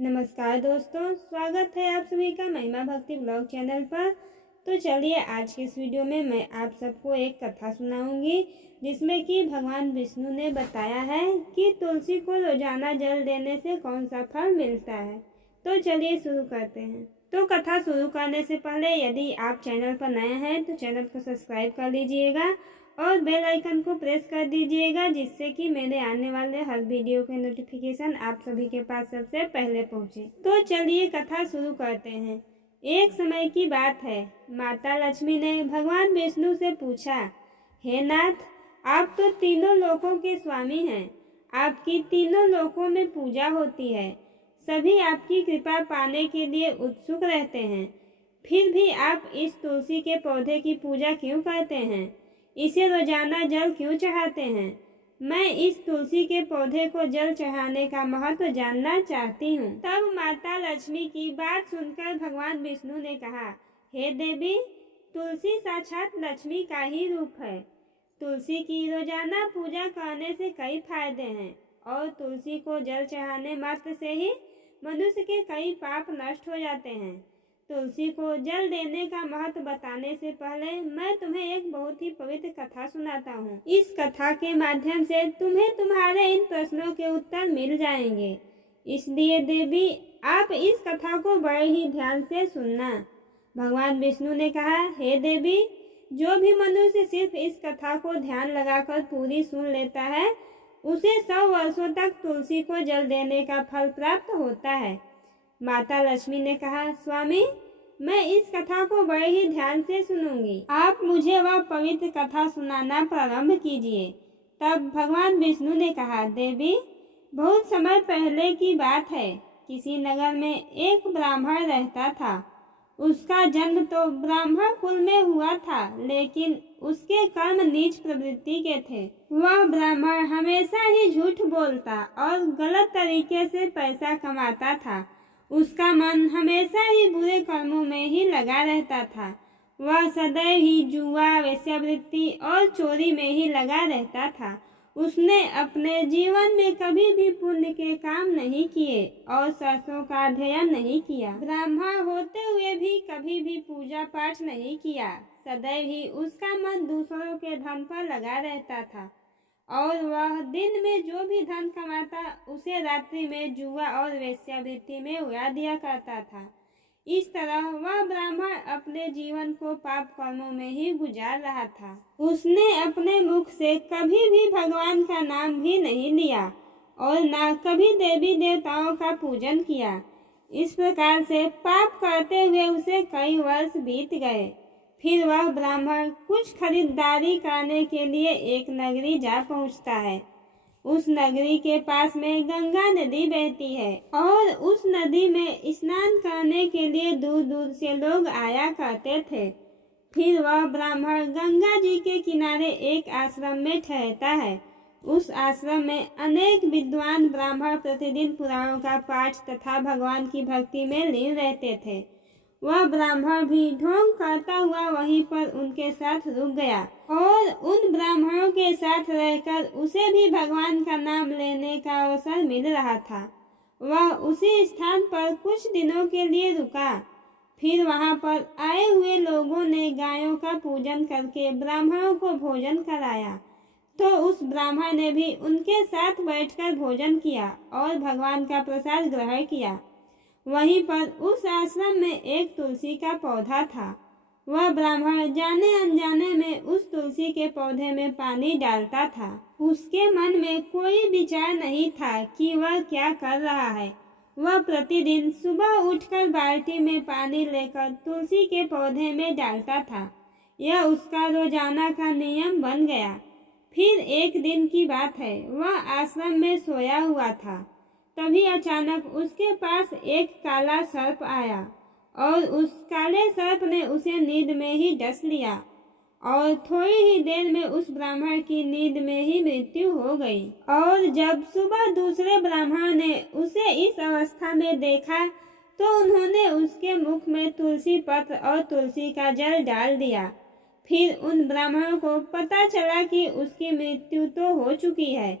नमस्कार दोस्तों, स्वागत है आप सभी का महिमा भक्ति ब्लॉग चैनल पर। तो चलिए आज के इस वीडियो में मैं आप सबको एक कथा सुनाऊंगी जिसमें कि भगवान विष्णु ने बताया है कि तुलसी को रोजाना जल देने से कौन सा फल मिलता है। तो चलिए शुरू करते हैं। तो कथा शुरू करने से पहले यदि आप चैनल पर नए हैं तो चैनल को सब्सक्राइब कर लीजिएगा और बेल आइकन को प्रेस कर दीजिएगा जिससे कि मेरे आने वाले हर वीडियो के नोटिफिकेशन आप सभी के पास सबसे पहले पहुंचे। तो चलिए कथा शुरू करते हैं। एक समय की बात है, माता लक्ष्मी ने भगवान विष्णु से पूछा, हे नाथ, आप तो तीनों लोकों के स्वामी हैं, आपकी तीनों लोकों में पूजा होती है, सभी आपकी कृपा पाने के लिए उत्सुक रहते हैं, फिर भी आप इस तुलसी के पौधे की पूजा क्यों करते हैं, इसे रोजाना जल क्यों चढ़ाते हैं? मैं इस तुलसी के पौधे को जल चढ़ाने का महत्व जानना चाहती हूँ। तब माता लक्ष्मी की बात सुनकर भगवान विष्णु ने कहा, हे देवी, तुलसी साक्षात लक्ष्मी का ही रूप है। तुलसी की रोजाना पूजा करने से कई फायदे हैं और तुलसी को जल चढ़ाने मात्र से ही मनुष्य के कई पाप नष्ट हो जाते हैं। तुलसी को जल देने का महत्व बताने से पहले मैं तुम्हें एक बहुत ही पवित्र कथा सुनाता हूँ। इस कथा के माध्यम से तुम्हें तुम्हारे इन प्रश्नों के उत्तर मिल जाएंगे, इसलिए देवी आप इस कथा को बड़े ही ध्यान से सुनना। भगवान विष्णु ने कहा, हे देवी, जो भी मनुष्य सिर्फ इस कथा को ध्यान लगाकर पूरी सुन लेता है उसे 100 वर्षों तक तुलसी को जल देने का फल प्राप्त होता है। माता लक्ष्मी ने कहा, स्वामी, मैं इस कथा को बड़े ही ध्यान से सुनूंगी, आप मुझे वह पवित्र कथा सुनाना प्रारंभ कीजिए। तब भगवान विष्णु ने कहा, देवी, बहुत समय पहले की बात है, किसी नगर में एक ब्राह्मण रहता था। उसका जन्म तो ब्राह्मण कुल में हुआ था, लेकिन उसके कर्म नीच प्रवृत्ति के थे। वह ब्राह्मण हमेशा ही झूठ बोलता और गलत तरीके से पैसा कमाता था। उसका मन हमेशा ही बुरे कर्मों में ही लगा रहता था। वह सदैव ही जुआ, वेश्यावृत्ति और चोरी में ही लगा रहता था। उसने अपने जीवन में कभी भी पुण्य के काम नहीं किए और शास्त्रों का अध्ययन नहीं किया। ब्राह्मण होते हुए भी कभी भी पूजा पाठ नहीं किया। सदैव ही उसका मन दूसरों के धन पर लगा रहता था और वह दिन में जो भी धन कमाता उसे रात्रि में जुआ और वेश्यावृत्ति में उड़ा दिया करता था। इस तरह वह ब्राह्मण अपने जीवन को पाप कर्मों में ही गुजार रहा था। उसने अपने मुख से कभी भी भगवान का नाम भी नहीं लिया और न कभी देवी देवताओं का पूजन किया। इस प्रकार से पाप करते हुए उसे कई वर्ष बीत गए। फिर वह ब्राह्मण कुछ खरीदारी करने के लिए एक नगरी जा पहुंचता है। उस नगरी के पास में गंगा नदी बहती है और उस नदी में स्नान करने के लिए दूर दूर से लोग आया करते थे। फिर वह ब्राह्मण गंगा जी के किनारे एक आश्रम में ठहरता है। उस आश्रम में अनेक विद्वान ब्राह्मण प्रतिदिन पुराणों का पाठ तथा भगवान की भक्ति में लीन रहते थे। वह ब्राह्मण भी ढोंग करता हुआ वहीं पर उनके साथ रुक गया और उन ब्राह्मणों के साथ रहकर उसे भी भगवान का नाम लेने का अवसर मिल रहा था। वह उसी स्थान पर कुछ दिनों के लिए रुका। फिर वहां पर आए हुए लोगों ने गायों का पूजन करके ब्राह्मणों को भोजन कराया, तो उस ब्राह्मण ने भी उनके साथ बैठकर भोजन किया और भगवान का प्रसाद ग्रहण किया। वहीं पर उस आश्रम में एक तुलसी का पौधा था। वह ब्राह्मण जाने अनजाने में उस तुलसी के पौधे में पानी डालता था। उसके मन में कोई विचार नहीं था कि वह क्या कर रहा है। वह प्रतिदिन सुबह उठकर बाल्टी में पानी लेकर तुलसी के पौधे में डालता था। यह उसका रोजाना का नियम बन गया। फिर एक दिन की बात है, वह आश्रम में सोया हुआ था। तभी अचानक उसके पास एक काला सर्प आया और उस काले सर्प ने उसे नींद में ही डस लिया और थोड़ी ही देर में उस ब्राह्मण की नींद में ही मृत्यु हो गई। और जब सुबह दूसरे ब्राह्मण ने उसे इस अवस्था में देखा तो उन्होंने उसके मुख में तुलसी पत्र और तुलसी का जल डाल दिया। फिर उन ब्राह्मणों को पता चला कि उसकी मृत्यु तो हो चुकी है।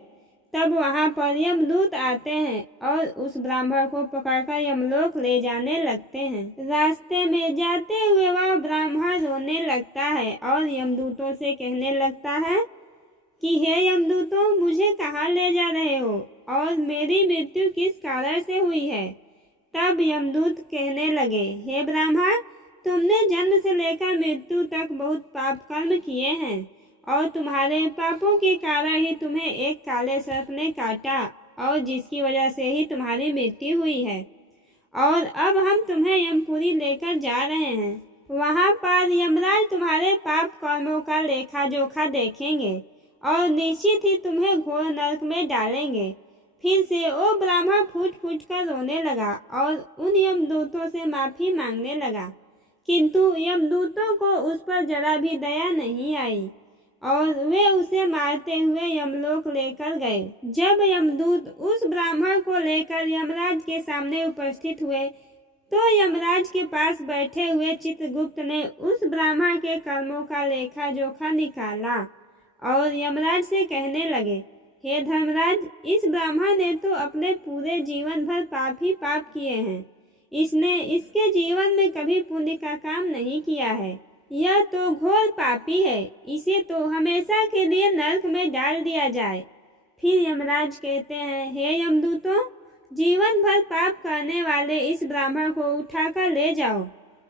तब वहाँ पर यमदूत आते हैं और उस ब्राह्मण को पकड़कर यमलोक ले जाने लगते हैं। रास्ते में जाते हुए वह ब्राह्मण रोने लगता है और यमदूतों से कहने लगता है कि हे यमदूतों, मुझे कहाँ ले जा रहे हो और मेरी मृत्यु किस कारण से हुई है। तब यमदूत कहने लगे, हे ब्राह्मण, तुमने जन्म से लेकर मृत्यु तक बहुत पाप कर्म किए हैं और तुम्हारे पापों के कारण ही तुम्हें एक काले सर्प ने काटा और जिसकी वजह से ही तुम्हारी मृत्यु हुई है। और अब हम तुम्हें यमपुरी लेकर जा रहे हैं। वहाँ पर यमराज तुम्हारे पाप कर्मों का लेखा जोखा देखेंगे और निश्चित ही तुम्हें घोर नरक में डालेंगे। फिर से वो ब्राह्मण फूट फूट कर रोने लगा और उन यमदूतों से माफी मांगने लगा, किंतु यमदूतों को उस पर जरा भी दया नहीं आई और वे उसे मारते हुए यमलोक लेकर गए। जब यमदूत उस ब्राह्मण को लेकर यमराज के सामने उपस्थित हुए तो यमराज के पास बैठे हुए चित्रगुप्त ने उस ब्राह्मण के कर्मों का लेखा जोखा निकाला और यमराज से कहने लगे, हे धर्मराज, इस ब्राह्मण ने तो अपने पूरे जीवन भर पाप ही पाप किए हैं। इसने इसके जीवन में कभी पुण्य का काम नहीं किया है। यह तो घोर पापी है, इसे तो हमेशा के लिए नरक में डाल दिया जाए। फिर यमराज कहते हैं, हे यमदूतों, जीवन भर पाप करने वाले इस ब्राह्मण को उठाकर ले जाओ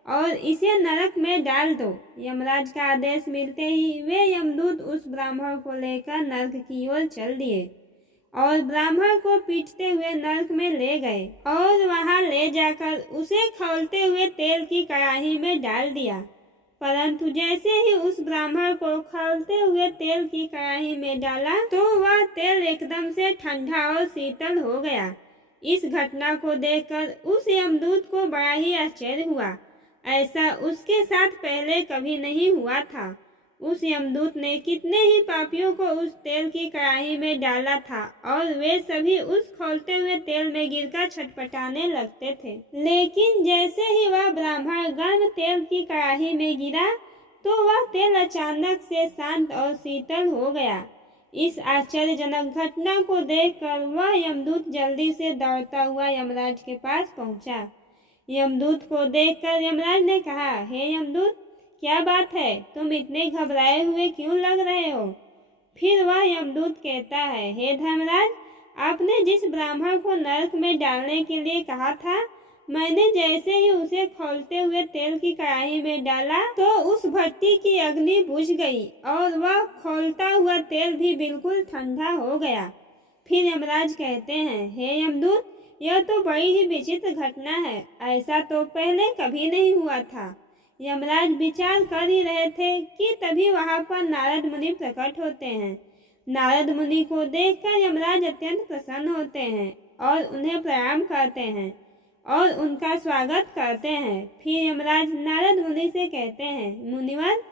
और इसे नरक में डाल दो। यमराज का आदेश मिलते ही वे यमदूत उस ब्राह्मण को लेकर नरक की ओर चल दिए और ब्राह्मण को पीटते हुए नरक में ले गए और वहां ले जाकर उसे खौलते हुए तेल की कड़ाही में डाल दिया। परंतु जैसे ही उस ब्राह्मण को खौलते हुए तेल की कड़ाही में डाला तो वह तेल एकदम से ठंडा और शीतल हो गया। इस घटना को देखकर उस यमदूत को बड़ा ही आश्चर्य हुआ। ऐसा उसके साथ पहले कभी नहीं हुआ था। उस यमदूत ने कितने ही पापियों को उस तेल की कड़ाही में डाला था और वे सभी उस खौलते हुए तेल में गिरकर छटपटाने लगते थे। लेकिन जैसे ही वह ब्राह्मण गर्म तेल की कड़ाही में गिरा तो वह तेल अचानक से शांत और शीतल हो गया। इस आश्चर्यजनक घटना को देखकर वह यमदूत जल्दी से दौड़ता हुआ यमराज के पास पहुंचा। यमदूत को देखकर यमराज ने कहा, हे यमदूत, क्या बात है, तुम इतने घबराए हुए क्यों लग रहे हो। फिर वह यमदूत कहता है, हे धर्मराज, आपने जिस ब्राह्मण को नरक में डालने के लिए कहा था, मैंने जैसे ही उसे खौलते हुए तेल की कड़ाही में डाला तो उस भट्टी की अग्नि बुझ गई और वह खौलता हुआ तेल भी बिल्कुल ठंडा हो गया। फिर यमराज कहते हैं, हे यमदूत, यह तो बड़ी ही विचित्र घटना है, ऐसा तो पहले कभी नहीं हुआ था। यमराज विचार कर ही रहे थे कि तभी वहां पर नारद मुनि प्रकट होते हैं। नारद मुनि को देखकर यमराज अत्यंत प्रसन्न होते हैं और उन्हें प्रणाम करते हैं और उनका स्वागत करते हैं। फिर यमराज नारद मुनि से कहते हैं, मुनिवर,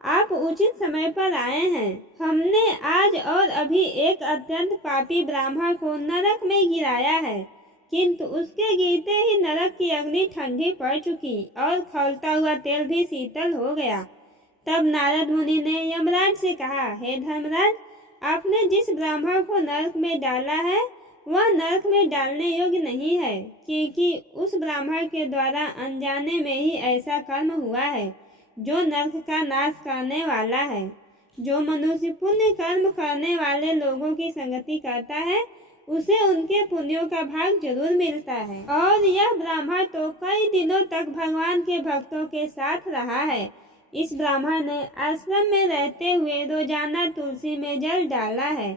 आप उचित समय पर आए हैं। हमने आज और अभी एक अत्यंत पापी ब्राह्मण को नरक में गिराया है, किंतु उसके गिरते ही नरक की अग्नि ठंडी पड़ चुकी और खौलता हुआ तेल भी शीतल हो गया। तब नारद मुनि ने यमराज से कहा, हे धर्मराज, आपने जिस ब्राह्मण को नरक में डाला है वह नरक में डालने योग्य नहीं है, क्योंकि उस ब्राह्मण के द्वारा अनजाने में ही ऐसा कर्म हुआ है जो नरक का नाश करने वाला है। जो मनुष्य पुण्य कर्म करने वाले लोगों की संगति करता है उसे उनके पुण्यों का भाग जरूर मिलता है। और यह ब्राह्मण तो कई दिनों तक भगवान के भक्तों के साथ रहा है। इस ब्राह्मण ने आश्रम में रहते हुए रोजाना तुलसी में जल डाला है,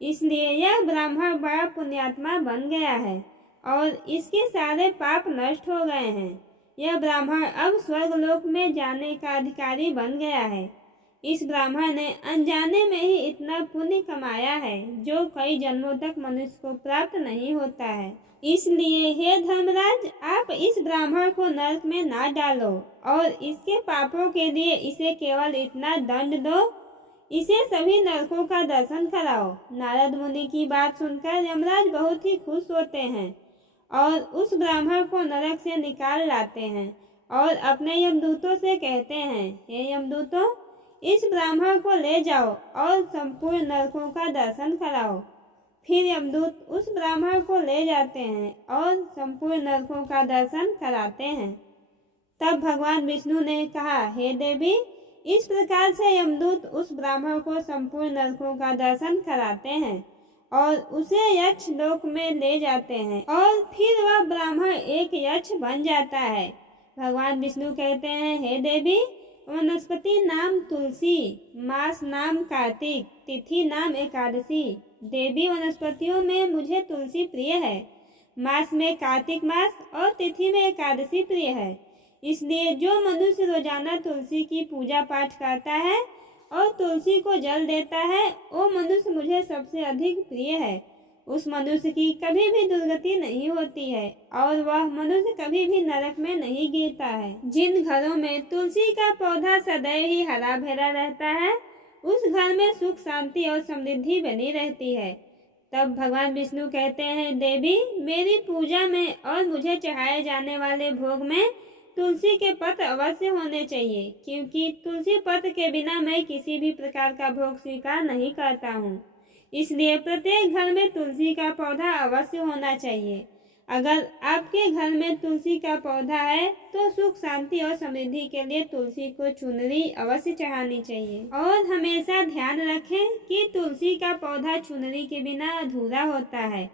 इसलिए यह ब्राह्मण बड़ा पुण्यात्मा बन गया है और इसके सारे पाप नष्ट हो गए हैं। यह ब्राह्मण अब स्वर्गलोक में जाने का अधिकारी बन गया है। इस ब्राह्मण ने अनजाने में ही इतना पुण्य कमाया है जो कई जन्मों तक मनुष्य को प्राप्त नहीं होता है। इसलिए हे धर्मराज, आप इस ब्राह्मण को नरक में ना डालो और इसके पापों के लिए इसे केवल इतना दंड दो, इसे सभी नरकों का दर्शन कराओ। नारद मुनि की बात सुनकर यमराज बहुत ही खुश होते हैं और उस ब्राह्मण को नरक से निकाल लाते हैं और अपने यमदूतों से कहते हैं, हे यमदूतों, इस ब्राह्मण को ले जाओ और संपूर्ण नरकों का दर्शन कराओ। फिर यमदूत उस ब्राह्मण को ले जाते हैं और संपूर्ण नरकों का दर्शन कराते हैं। तब भगवान विष्णु ने कहा, हे देवी, इस प्रकार से यमदूत उस ब्राह्मण को संपूर्ण नरकों का दर्शन कराते हैं और उसे यक्ष लोक में ले जाते हैं और फिर वह ब्राह्मण एक यक्ष बन जाता है। भगवान विष्णु कहते हैं, हे देवी, वनस्पति नाम तुलसी, मास नाम कार्तिक, तिथि नाम एकादशी। देवी, वनस्पतियों में मुझे तुलसी प्रिय है, मास में कार्तिक मास और तिथि में एकादशी प्रिय है। इसलिए जो मनुष्य रोजाना तुलसी की पूजा पाठ करता है और तुलसी को जल देता है, वो मनुष्य मुझे सबसे अधिक प्रिय है। उस मनुष्य की कभी भी दुर्गति नहीं होती है और वह मनुष्य कभी भी नरक में नहीं गिरता है। जिन घरों में तुलसी का पौधा सदैव ही हरा भरा रहता है, उस घर में सुख शांति और समृद्धि बनी रहती है। तब भगवान विष्णु कहते हैं, देवी, मेरी पूजा में और मुझे चढ़ाए जाने वाले भोग में तुलसी के पत्र अवश्य होने चाहिए, क्योंकि तुलसी पत्र के बिना मैं किसी भी प्रकार का भोग स्वीकार नहीं करता हूँ। इसलिए प्रत्येक घर में तुलसी का पौधा अवश्य होना चाहिए। अगर आपके घर में तुलसी का पौधा है तो सुख शांति और समृद्धि के लिए तुलसी को चुनरी अवश्य चढ़ानी चाहिए। और हमेशा ध्यान रखें कि तुलसी का पौधा चुनरी के बिना अधूरा होता है।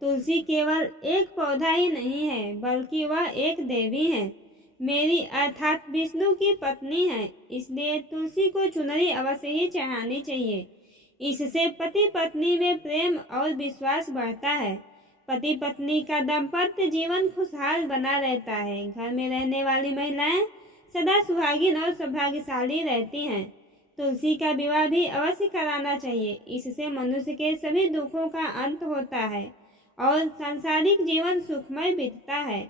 तुलसी केवल एक पौधा ही नहीं है, बल्कि वह एक देवी है, मेरी अर्थात विष्णु की पत्नी है। इसलिए तुलसी को चुनरी अवश्य ही चढ़ानी चाहिए। इससे पति पत्नी में प्रेम और विश्वास बढ़ता है। पति पत्नी का दाम्पत्य जीवन खुशहाल बना रहता है। घर में रहने वाली महिलाएं सदा सुहागिन और सौभाग्यशाली रहती हैं। तुलसी का विवाह भी अवश्य कराना चाहिए। इससे मनुष्य के सभी दुखों का अंत होता है और सांसारिक जीवन सुखमय बीतता है।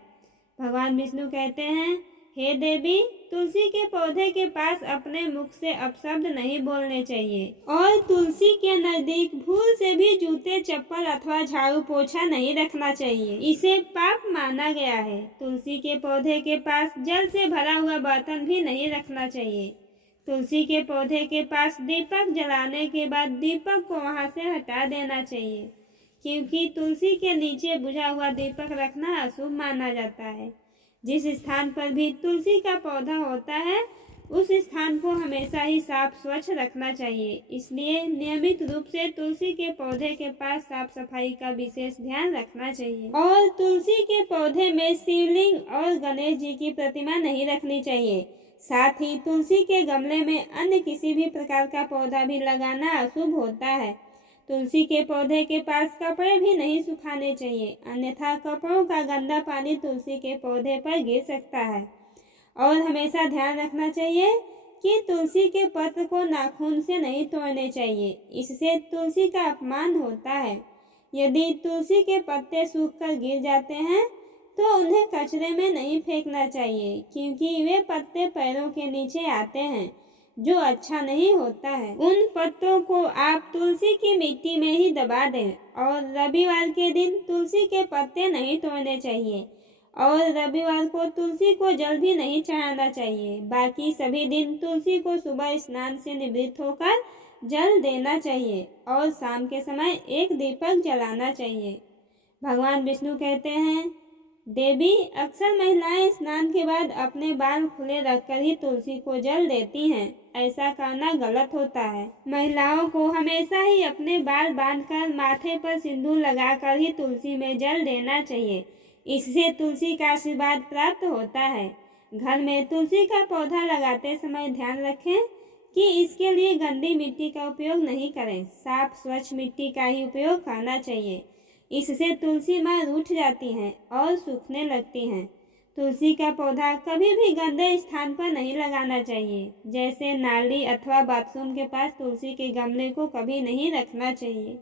भगवान विष्णु कहते हैं, हे देवी, तुलसी के पौधे के पास अपने मुख से अपशब्द नहीं बोलने चाहिए और तुलसी के नजदीक भूल से भी जूते, चप्पल अथवा झाड़ू पोछा नहीं रखना चाहिए। इसे पाप माना गया है। तुलसी के पौधे के पास जल से भरा हुआ बर्तन भी नहीं रखना चाहिए। तुलसी के पौधे के पास दीपक जलाने के बाद दीपक को वहां से हटा देना चाहिए, क्योंकि तुलसी के नीचे बुझा हुआ दीपक रखना अशुभ माना जाता है। जिस स्थान पर भी तुलसी का पौधा होता है, उस स्थान को हमेशा ही साफ स्वच्छ रखना चाहिए। इसलिए नियमित रूप से तुलसी के पौधे के पास साफ सफाई का विशेष ध्यान रखना चाहिए। और तुलसी के पौधे में शिवलिंग और गणेश जी की प्रतिमा नहीं रखनी चाहिए। साथ ही तुलसी के गमले में अन्य किसी भी प्रकार का पौधा भी लगाना अशुभ होता है। तुलसी के पौधे के पास कपड़े भी नहीं सुखाने चाहिए, अन्यथा कपड़ों का गंदा पानी तुलसी के पौधे पर गिर सकता है। और हमेशा ध्यान रखना चाहिए कि तुलसी के पत्र को नाखून से नहीं तोड़ने चाहिए, इससे तुलसी का अपमान होता है। यदि तुलसी के पत्ते सूखकर गिर जाते हैं तो उन्हें कचरे में नहीं फेंकना चाहिए, क्योंकि वे पत्ते पैरों के नीचे आते हैं, जो अच्छा नहीं होता है। उन पत्तों को आप तुलसी की मिट्टी में ही दबा दें। और रविवार के दिन तुलसी के पत्ते नहीं तोड़ने चाहिए और रविवार को तुलसी को जल भी नहीं चढ़ाना चाहिए। बाकी सभी दिन तुलसी को सुबह स्नान से निवृत्त होकर जल देना चाहिए और शाम के समय एक दीपक जलाना चाहिए। भगवान विष्णु कहते हैं, देवी, अक्सर महिलाएं स्नान के बाद अपने बाल खुले रखकर ही तुलसी को जल देती हैं। ऐसा करना गलत होता है। महिलाओं को हमेशा ही अपने बाल बांधकर माथे पर सिंदूर लगाकर ही तुलसी में जल देना चाहिए। इससे तुलसी का आशीर्वाद प्राप्त होता है। घर में तुलसी का पौधा लगाते समय ध्यान रखें कि इसके लिए गंदी मिट्टी का उपयोग नहीं करें। साफ स्वच्छ मिट्टी का ही उपयोग करना चाहिए। इससे तुलसी माँ रूठ जाती हैं और सूखने लगती हैं। तुलसी का पौधा कभी भी गंदे स्थान पर नहीं लगाना चाहिए, जैसे नाली अथवा बाथरूम के पास तुलसी के गमले को कभी नहीं रखना चाहिए,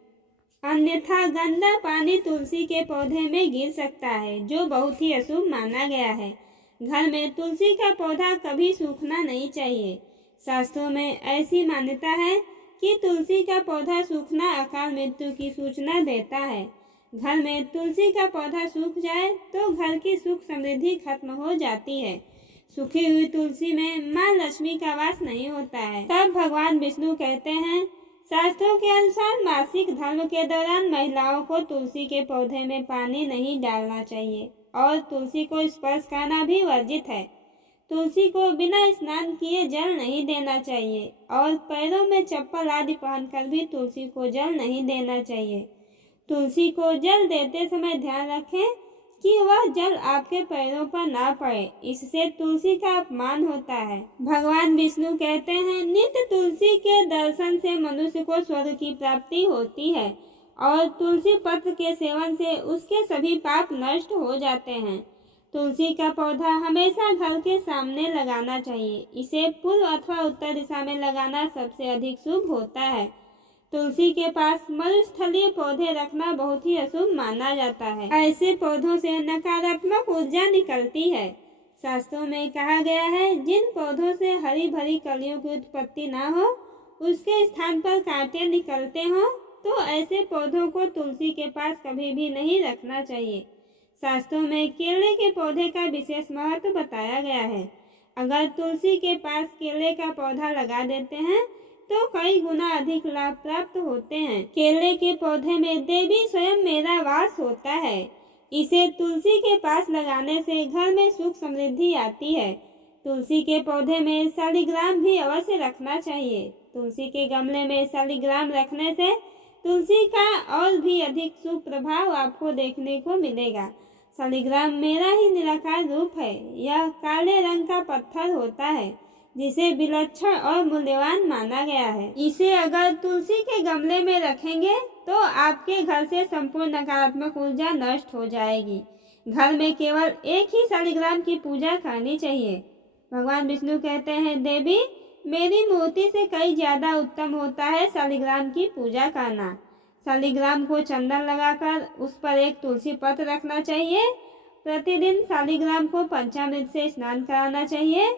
अन्यथा गंदा पानी तुलसी के पौधे में गिर सकता है, जो बहुत ही अशुभ माना गया है। घर में तुलसी का पौधा कभी सूखना नहीं चाहिए। शास्त्रों में ऐसी मान्यता है कि तुलसी का पौधा सूखना अकाल मृत्यु की सूचना देता है। घर में तुलसी का पौधा सूख जाए तो घर की सुख समृद्धि खत्म हो जाती है। सूखी हुई तुलसी में माँ लक्ष्मी का वास नहीं होता है। तब भगवान विष्णु कहते हैं, शास्त्रों के अनुसार मासिक धर्म के दौरान महिलाओं को तुलसी के पौधे में पानी नहीं डालना चाहिए और तुलसी को स्पर्श करना भी वर्जित है। तुलसी को बिना स्नान किए जल नहीं देना चाहिए और पैरों में चप्पल आदि पहनकर भी तुलसी को जल नहीं देना चाहिए। तुलसी को जल देते समय ध्यान रखें कि वह जल आपके पैरों पर ना पड़े, इससे तुलसी का अपमान होता है। भगवान विष्णु कहते हैं, नित्य तुलसी के दर्शन से मनुष्य को स्वर्ग की प्राप्ति होती है और तुलसी पत्र के सेवन से उसके सभी पाप नष्ट हो जाते हैं। तुलसी का पौधा हमेशा घर के सामने लगाना चाहिए। इसे पूर्व अथवा उत्तर दिशा में लगाना सबसे अधिक शुभ होता है। तुलसी के पास मरुस्थलीय पौधे रखना बहुत ही अशुभ माना जाता है। ऐसे पौधों से नकारात्मक ऊर्जा निकलती है। शास्त्रों में कहा गया है, जिन पौधों से हरी भरी कलियों की उत्पत्ति ना हो, उसके स्थान पर कांटे निकलते हों, तो ऐसे पौधों को तुलसी के पास कभी भी नहीं रखना चाहिए। शास्त्रों में केले के पौधे का विशेष महत्व बताया गया है। अगर तुलसी के पास केले का पौधा लगा देते हैं तो कई गुना अधिक लाभ प्राप्त होते हैं। केले के पौधे में देवी स्वयं मेरा वास होता है। इसे तुलसी के पास लगाने से घर में सुख समृद्धि आती है। तुलसी के पौधे में शालिग्राम भी अवश्य रखना चाहिए। तुलसी के गमले में शालिग्राम रखने से तुलसी का और भी अधिक शुभ प्रभाव आपको देखने को मिलेगा। शालिग्राम मेरा ही निराकार रूप है। यह काले रंग का पत्थर होता है जिसे विलक्षण और मूल्यवान माना गया है। इसे अगर तुलसी के गमले में रखेंगे तो आपके घर से संपूर्ण नकारात्मक ऊर्जा नष्ट हो जाएगी। घर में केवल एक ही शालिग्राम की पूजा करनी चाहिए। भगवान विष्णु कहते हैं, देवी मेरी मूर्ति से कई ज्यादा उत्तम होता है शालिग्राम की पूजा करना। शालिग्राम को चंदन लगाकर उस पर एक तुलसी पत्र रखना चाहिए। प्रतिदिन शालिग्राम को पंचामृत से स्नान कराना चाहिए।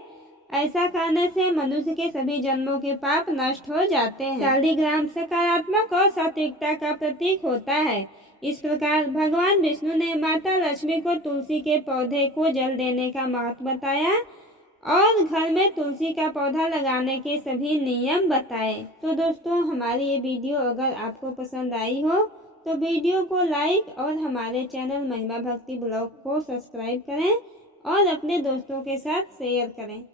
ऐसा करने से मनुष्य के सभी जन्मों के पाप नष्ट हो जाते हैं। शालिग्राम सकारात्मक और सात्विकता का प्रतीक होता है। इस प्रकार भगवान विष्णु ने माता लक्ष्मी को तुलसी के पौधे को जल देने का महत्व बताया और घर में तुलसी का पौधा लगाने के सभी नियम बताए। तो दोस्तों, हमारी ये वीडियो अगर आपको पसंद आई हो तो वीडियो को लाइक और हमारे चैनल महिमा भक्ति ब्लॉग को सब्सक्राइब करें और अपने दोस्तों के साथ शेयर करें।